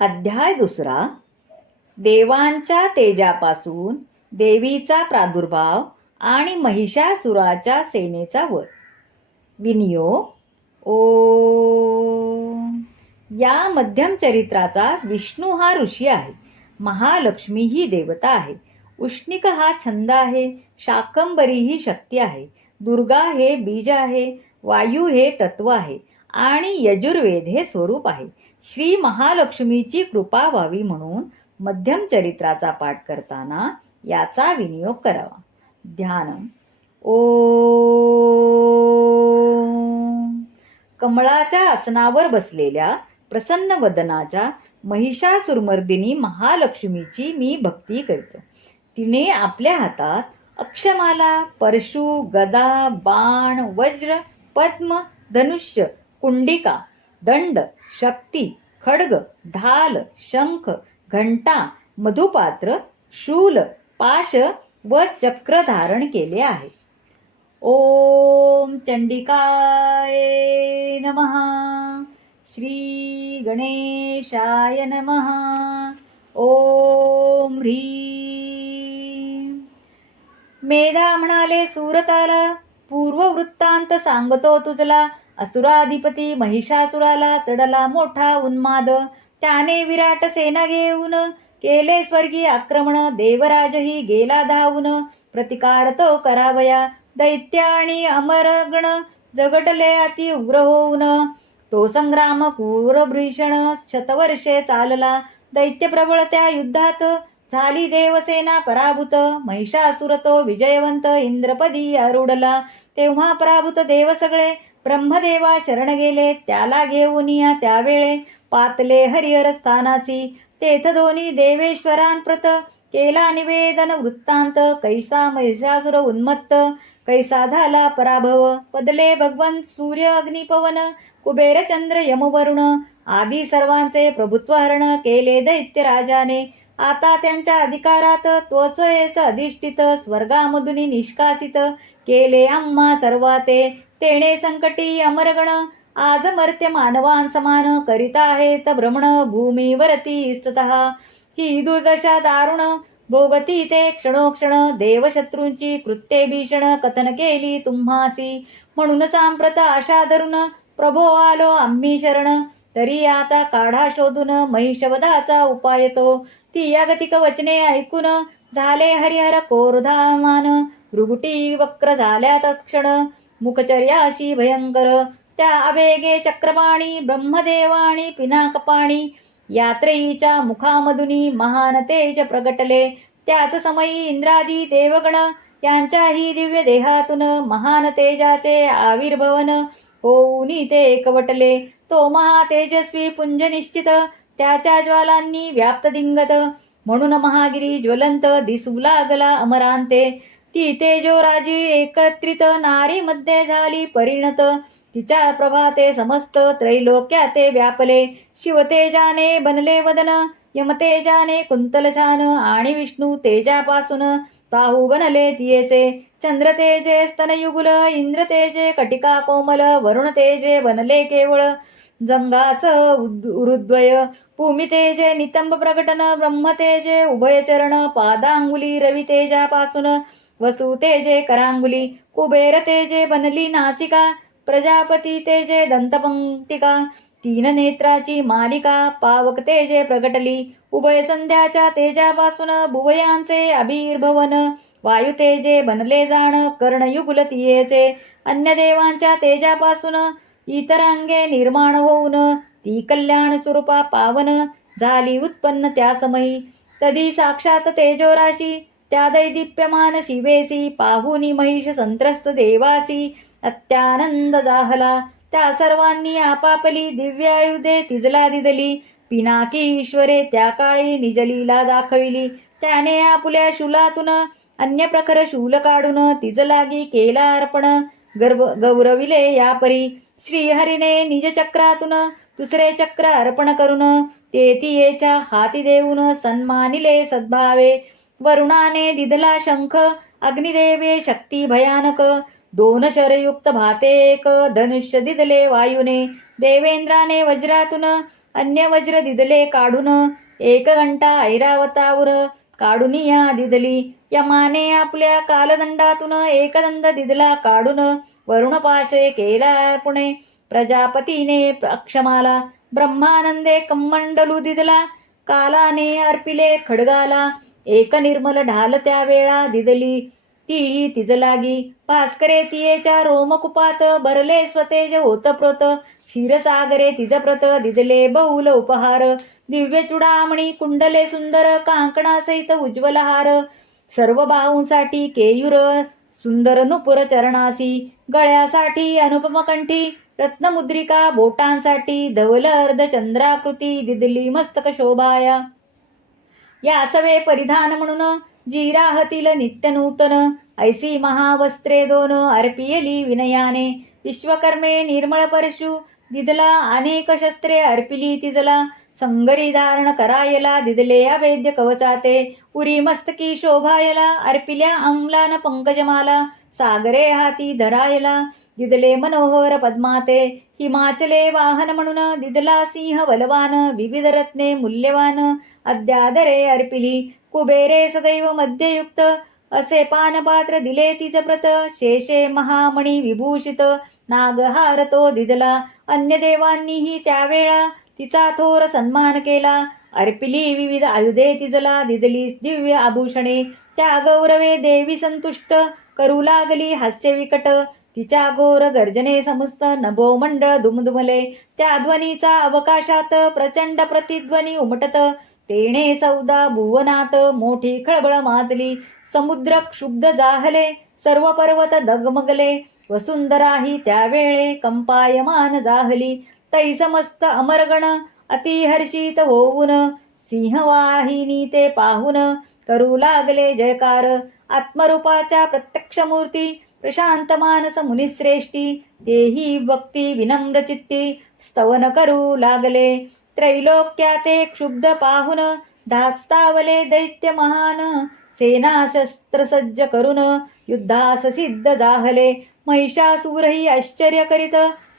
अध्याय दुसरा. देवांच्या तेजापासून देवीचा प्रादुर्भाव आणि महिषासुराच्या सेनेचा वध. विनियोग ओ या मध्यम चरित्राचा विष्णू हा ऋषी आहे. महालक्ष्मी ही देवता आहे. उष्णिक हा छंद आहे. शाकंबरी ही शक्ती आहे. दुर्गा हे बीज आहे. वायू हे तत्व आहे. आणि यजुर्वेद हे स्वरूप आहे. श्री महालक्ष्मीची कृपा व्हावी म्हणून मध्यम चरित्राचा पाठ करताना याचा विनियोग करावा. ध्यान ओ कमळाच्या आसनावर बसलेल्या प्रसन्न वदनाच्या महिषासुरमर्दिनी महालक्ष्मीची मी भक्ती करतो. तिने आपल्या हातात अक्षमाला परशु गदा बाण वज्र पद्म धनुष्य कुंडिका दंड शक्ती खड्ग ढाल शंख घंटा मधुपात्र शूल पाश व चक्र धारण केले आहे. ओम चंडिकाय नमः. श्री गणेशाय नमः. ओम ह्री. मेधा म्हणाले सुरताला पूर्ववृत्तांत सांगतो तुझला असुराधिपती महिषासुराला चढला मोठा उन्माद. त्याने विराट सेना घेऊन केले स्वर्गीय आक्रमण. देवराजही गेला धावून. प्रतिकार तो करावया. दैत्य आणि अमरगण जगटले अति उग्र होऊन. तो संग्राम क्रूर भीषण शतवर्षे चालला. दैत्य प्रबळ त्या युद्धात झाली देवसेना पराभूत. महिषासुर तो विजयवंत इंद्रपदी अरुडला. तेव्हा पराभूत देव सगळे ब्रह्मदेवा शरण गेले त्याला घेऊन या त्यावेळे. पातले हरिहर स्थानासी तेथ दोन्ही देवेश्वरांप्रत केला निवेदन वृत्तांत कैसा महिषासुर उन्मत्त. कैसा झाला पराभव? पदले भगवंत सूर्य अग्निपवन कुबेरचंद्र कुबेर चंद्र यमवरुण. आदी सर्वांचे प्रभुत्व हरण केले दैत्य राजाने. आता त्यांच्या अधिकारात त्वचेच अधिष्ठित स्वर्गामधून निष्कासित. केले आम्हा सर्वाते. तेणे संकटी अमरगण आज मर्त्य मानवान समान करीता आहेत भ्रमण भूमीवरती स्थित. ही दुर्दशा दारुण भोगती ते क्षणोक्षण देवशत्रूंची कृत्ये भीषण कथन केली तुम्हासी. म्हणून सांप्रत आशा धरून प्रभो आलो आम्ही शरण. तरी आता काढा शोधून महिषवधाचा उपाय तो. ती यागतिक वचने ऐकून झाले हरिहर कोरधामान. रुगुटी वक्र झाल्या मुखचर्या मुखचर्याशी भयंकर. त्या आवेगे चक्रपाणी ब्रह्मदेवाणी पिनाकपाणी यात्रेच्या मुखामधुनी महान तेज प्रगटले. त्याच समयी इंद्रादी देवगण यांच्याही दिव्य देहातून महान तेजाचे आविर्भवन होऊन ते एकवटले. तो महातेजस्वी पुंज निश्चित त्याच्या ज्वालांनी व्याप्त दिंगत. म्हणून महागिरी ज्वलंत दिसू लागला अमरांते. ती तेजोराजी एकत्रित नारी मध्ये झाली परिणत. तिच्या प्रभाते समस्त त्रैलोक्याते व्यापले. शिवतेजाने बनले वदन. यमतेजाने कुंतल छान. आणि विष्णू तेजापासून पाहू बनले तियेचे चंद्र तेजे स्तनयुगुल इंद्र तेजे कटिका कोमल वरुण तेजे बनले केवळ. जंगास उरुद्वय. भूमितेजे नितंब प्रकटन ब्रह्मतेजे उभयचरण पादांगुली रवितेजापासून वसुतेजे करांगुली कुबेर तेजे बनली नासिका प्रजापती तेजे दंतपंक्तिका तीन नेत्राची मालिका पावक तेजे प्रगटली उभय संध्याच्या तेजापासून भुवयांचे अभिर्भवन वायु तेजे बनले जाण कर्णयुगुल तियेचे अन्य देवांच्या तेजापासून इतरांगे निर्माण होऊन ती कल्याण स्वरूपा पावन झाली उत्पन्न त्या समयी तदी साक्षात तेजोराशी त्या दैदिप्यमान शिवेसी पाहुनी महिष संत्रस्त देवासी अत्यानंद जाहला. त्या सर्वांनी आपापली दिव्यायुधे तिजला दिदली पिनाकी ईश्वरे त्या काळी निजलीला दाखविली. त्याने आपुल्या शूलातून अन्य प्रखर शूल काढून तिजलागी केला अर्पण. गर्भ गौरविले यापरी. श्रीहरीने निज चक्रातून दुसरे चक्र अर्पण करून तेतियेच्या हाती देऊन सन्मानिले सद्भावे. वरुणाने दिदला शंख अग्निदेवे शक्ती भयानक. दोन शरयुक्त भाते एक धनुष्य दिदले वायुने. देवेंद्राने वज्रातून अन्य वज्र दिदले काढून. एक घंटा ऐरावतावर काढून या दिदली. यमाने आपल्या कालदंडातून एकदंड दिदला काढून. वरुणपाशे केला पुणे प्रजापतीने अक्षमाला ब्रह्मानंदे कम्मंडलू दिदला कालाने अर्पिले खडगाला एक निर्मल ढाल त्या वेळा दिदली. तीही तिज लागी भास्करे तियेच्या रोमकुपात भरले स्वतेज होत प्रोत क्षीरसागरे तिज प्रत दिदले बहुल उपहार दिव्य चुडामणी कुंडले सुंदर कांकणासहित उज्ज्वल हार. सर्व बाहूंसाठी केयुर सुंदर नुपुर चरणासी गळ्यासाठी अनुपम कंठी रत्नमुद्रिका बोटांसाठी धवल अर्ध चंद्राकृती दिदली मस्तक शोभाया. या सवे परिधान म्हणून जिराहतील नित्य नूतन ऐसी महावस्त्रे दोन अर्पियली विनयाने. विश्वकर्मे निर्मळ परशु दिदला अनेक शस्त्रे अर्पिली तिजला. संगरी धारण करायला दिदले अवैद्य कवचाते. उरी मस्तकी शोभायला अर्पिल्या अंमलान पंकजमाला. सागरे हाती धरायला दिदले मनोहर पद्माते. हिमाचले वाहन म्हणून दिदला सिंह बलवान विविध रत्ने मूल्यवान. अद्यादरे अर्पिली कुबेरे सदैव मध्ययुक्त असे पानपात्र दिले तिच प्रत शेषे महामणी विभूषित. नागहार तो दिदला अन्य देवांनीही त्यावेळा तिचा थोर सन्मान केला. अर्पिली विविध आयुधे तिजला दिदली दिव्य आभूषणे. त्या गौरवे देवी संतुष्ट. करू लागली हास्य विकट. तिच्या घोर गर्जने समस्त नभोमंडळ दुमदुमले. त्या ध्वनीचा अवकाशात प्रचंड प्रतिध्वनी उमटत. तेणे सौदा भुवनात मोठी खळबळ माजली. समुद्र क्षुब्ध जाहले. सर्व पर्वत दगमगले. वसुंधराही त्यावेळे कंपायमान जाहली. तै समस्त अमरगण अतिहर्षित होऊन सिंहवाहिनी ते पाहून करू लागले जयकार. आत्मरूपाच्या प्रत्यक्ष मूर्ती प्रशांत मानस मुनिश्रेष्ठी तेही भक्ती विनम्र चित्ती स्तवन करू लागले. त्रैलोक्याते क्षुब्ध पाहुन धास्तावले दैत्य महान सेना शस्त्र सज्ज करून युद्धास सिद्ध जाहले. महिषासूरही आश्चर्य करीत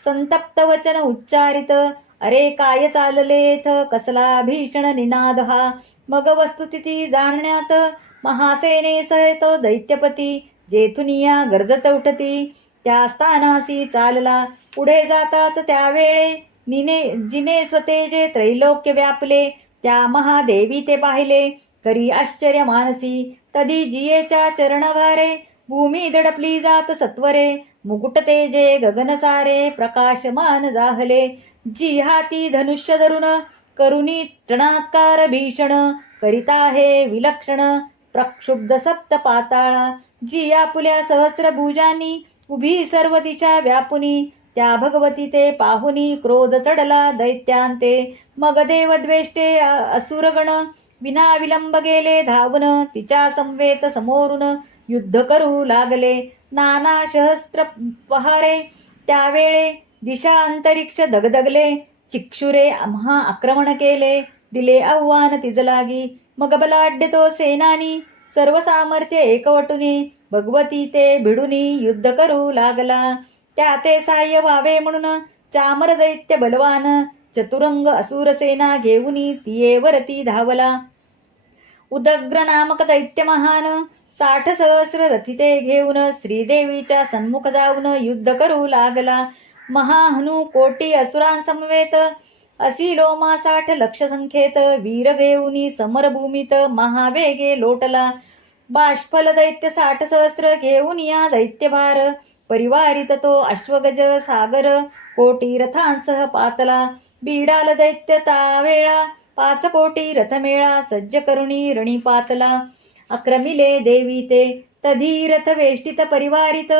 संतप्त वचन उच्चारित अरे काय चाललेथ कसला भीषण निनाद हा? मग वस्तुस्थिती जाणण्यात महासेने सहतो दैत्यपती. जेथुनिया गरजत उठती. त्या स्थानासी चालला. पुढे जाताच त्यावेळे निने जिने स्वतेजे त्रैलोक्य व्यापले. त्या महादेवी ते पाहिले. करी आश्चर्य मानसी. तदी जियेच्या चरणवारे भूमी दडपली जात सत्वरे. मुकुट तेजे गगनसारे प्रकाशमान जाहले. जी हाती धनुष्य धरून करुणी टणात्कार भीषण. करिता हे विलक्षण. प्रक्षुब्ध सप्त पाताळा जी आपुल्या सहस्र भुजानी उभी सर्व दिशा व्यापुनी त्या भगवती ते पाहुनी क्रोध चढला दैत्यांते मग देव द्वेष्टे असुरगण विना विलंब गेले धावून तिच्या संवेत समोरून युद्ध करू लागले. नाना सहस्त्र पहारे त्यावेळे दिशा अंतरिक्ष दगदगले चिक्षुरे महा आक्रमण केले दिले आव्हान तिजलागी मग बलाढ्य तो सेनानी सर्व सामर्थ्य एकवटुनी भगवती ते भिडुनी युद्ध करू लागला. त्या ते साह्य व्हावे म्हणून चामर दैत्य बलवान चतुरंग असुर सेना घेऊनी तिये वरती धावला. उदग्र नामक दैत्य महान साठ सहस्र रथिते घेऊन श्रीदेवीच्या सन्मुख जाऊन युद्ध करू लागला. महाहनु कोटी असुरांसमवेत असी लोमा साठ लक्ष संख्येत वीर घेऊनी समरभूमीत महावेगे लोटला. बाष्फल दैत्य साठ सहस्र घेऊन या दैत्यभार. परिवारित तो अश्वगज सागर. कोटी रथांसह पातला. बीडाल दैत्य तावेळा. पाच कोटी रथमेळा सज्ज करुणी रणी पातला. अक्रमिले देवी ते. तधी रथ वेष्टित परिवारित.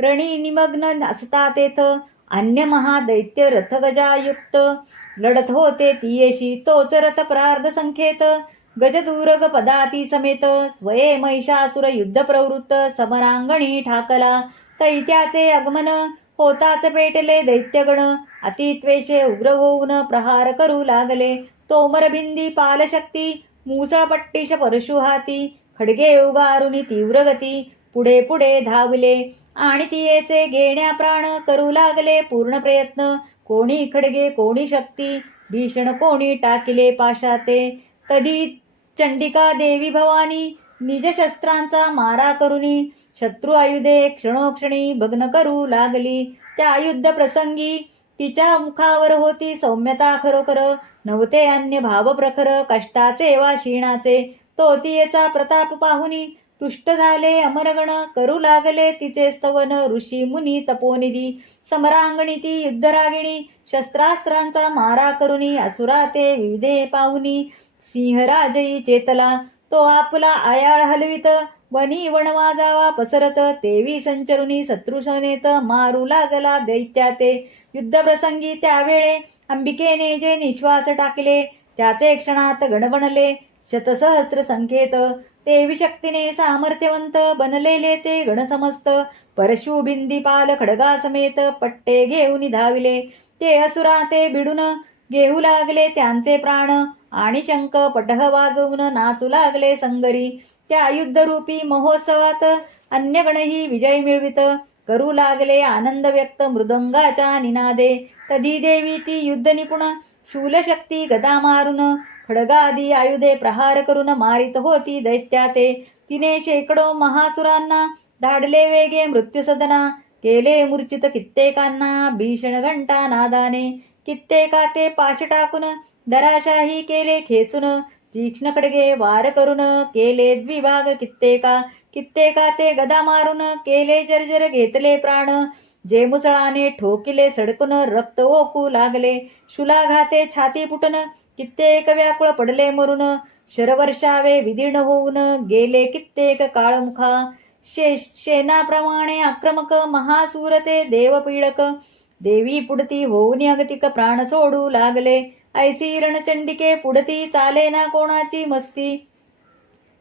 रणी निमग्न असता तेथ. अन्य महादैत्य रथगजायुक्त. लढत होते तियेशी तोच रथ प्रार्ध संख्येत. गजदूरग पदाती समेत स्वये महिषासुर युद्ध प्रवृत्त समरांगणी ठाकला. तैत्याचे आगमन होताच पेटले दैत्यगण. अतित्वेषे उग्र होऊन प्रहार करू लागले. तोमरभिंदी पालशक्ती मुसळपट्टीश परशुहाती. खडगे उगारुनी तीव्र गती. पुढे पुढे धावले. आणि तियेचे घेण्या प्राण करू लागले. पूर्ण प्रयत्न कोणी खडगे कोणी शक्ती. भीषण कोणी टाकिले पाशाते. कधी चंडिका देवी भवानी निज शस्त्रांचा मारा करुनी. शत्रू आयुधे क्षणोक्षणी भग्न करू लागली. त्या आयुध प्रसंगी तिच्या मुखावर होती सौम्यता खरोखर. नव्हते अन्य भाव प्रखर कष्टाचे वा क्षीणाचे. तो तियेचा प्रताप पाहुनी तुष्ट झाले अमरगण करू लागले तिचे स्तवन ऋषी मुनी तपोनिधी. समरांगणी ती युद्धरागिणी शस्त्रास्त्रांचा मारा करुनी असुरा ते विविधे पाहुनी. सिंहराजई चेतला तो आपला आयाळ हलवित. वनी वणवा जावा पसरत तेवी संचरुनी शत्रुशनेत मारू लागला दैत्या ते युद्धप्रसंगी त्यावेळे अंबिकेने जे निश्वास टाकले त्याचे क्षणात गणबणले शतसहस्र संकेत देवी शक्तीने सामर्थ्यवंत बनलेले ते गणसमस्त. परशुबिंदीपाल खडगा समेत पट्टे घेऊन धाविले ते असुरा ते बिडून घेऊ लागले त्यांचे प्राण. आणि शंख पटह वाजवून नाचू लागले संगरी. त्या युद्धरूपी महोत्सवात अन्य गणही विजय मिळवित. करू लागले आनंद व्यक्त मृदंगाच्या निनादे. तधी देवी ती युद्ध निपुण शूलशक्ती गदा मारून खडगादी आयुधे प्रहार करून मारित होती दैत्या ते. तिने शेकडो महासुरांना धाडले वेगे मृत्यूसदना केले मूर्छित कित्येकांना भीषण घंटा नादाने. कित्येका ते पाश टाकून दराशाही केले खेचून तीक्ष्ण खडगे वार करून केले द्विभाग कित्येका. कित्येका ते गदा मारून केले जर्जर घेतले प्राण? जे मुसळाने ठोकिले सडकून रक्त ओकू लागले. शुलाघाते छाती फुटन कित्येक व्याकुळ पडले मरून. शरवर्षावे विदीर्ण होऊन गेले कित्येक काळमुखा. शे शेनाप्रमाणे आक्रमक महासूरते देवपीडक. देवी पुढती होऊन अगतिक प्राण सोडू लागले. ऐसी रणचंडिके पुढती चाले ना कोणाची मस्ती?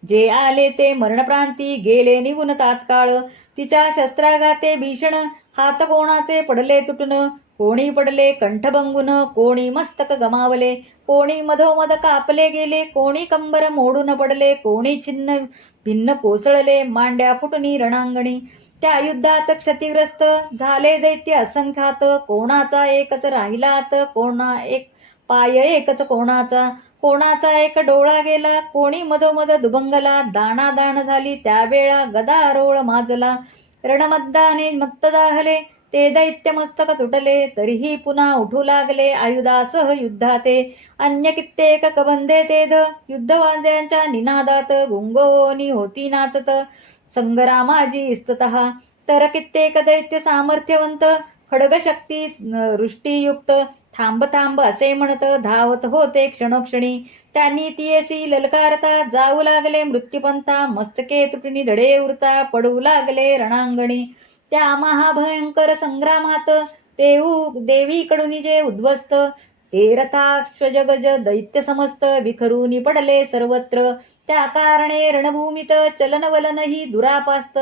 जे आले ते मरणप्रांती गेले निघून तात्काळ. तिच्या शस्त्राघाते भीषण हात कोणाचे पडले तुटून? कोणी पडले कंठ भंगून कोणी मस्तक गमावले? कोणी मधोमध कापले गेले? कोणी कंबर मोडून पडले? कोणी छिन्न भिन्न कोसळले? मांड्या फुटणी रणांगणी. त्या युद्धात क्षतिग्रस्त झाले दैत्य असंख्यात. कोणाचा एकच राहिलात? कोणा एक पाय एकच कोणाचा? कोणाचा एक डोळा गेला कोणी मधोमध दुभंगला दाणादाण झाली त्यावेळा गदा रोळ माजला. रणमद्दाने मत्त दाहले ते दैत्य मस्तक तुटले तरीही पुन्हा उठू लागले आयुधासह युद्धाते. अन्य कित्येक कबंधे तेध युद्धवाद्यांच्या निनादात गुंगोनी होती नाचत. संग्रामाजी इस्तत तर कित्येक दैत्य सामर्थ्यवंत खडगशक्ती रुष्टीयुक्त थांब थांब असे म्हणत धावत होते क्षणोक्षणी. त्यांनी तियसी ललकारता जाऊ लागले मृत्यूपंथा मस्तके तुटणी धडे उरता पडू लागले रणांगणी. त्या महाभयंकर संग्रामात देऊ देवीकडून जे उद्ध्वस्त ते रथाश्वजगज दैत्य समस्त विखरून पडले सर्वत्र. त्या कारणे रणभूमीत चलनवलनही दुरापास्त.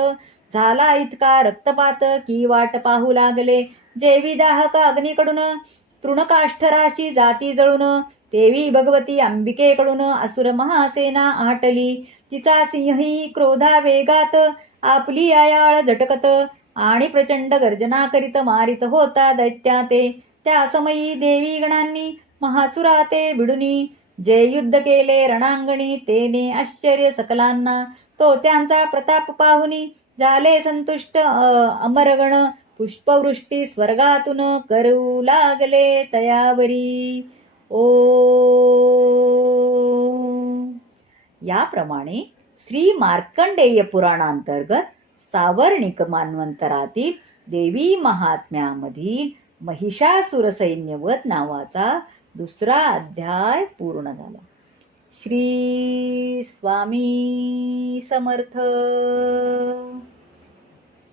झाला इतका रक्तपात की वाट पाहू लागले. जेवी दाहक अग्नीकडून? तृणकाष्ठराशी जाती जळून. देवी भगवती अंबिकेकडून असुर महासेना आटली. तिचा सिंहही क्रोधा वेगात आपली आयाळ झटकत आणि प्रचंड गर्जना करीत मारित होता दैत्या ते त्या समयी देवी गणांनी महासुरा ते भिडुनी. जे युद्ध केले रणांगणी तेने आश्चर्य सकलांना तो त्यांचा प्रताप पाहुनी. झाले संतुष्ट अमरगण पुष्पवृष्टी स्वर्गातून करू लागले तयावरी. ओ याप्रमाणे श्री मार्कंडेय पुराणांतर्गत सावर्णिक मान्वंतरातील देवी महात्म्यामधील महिषासुरसैन्यवत नावाचा दुसरा अध्याय पूर्ण झाला. श्री स्वामी समर्थ.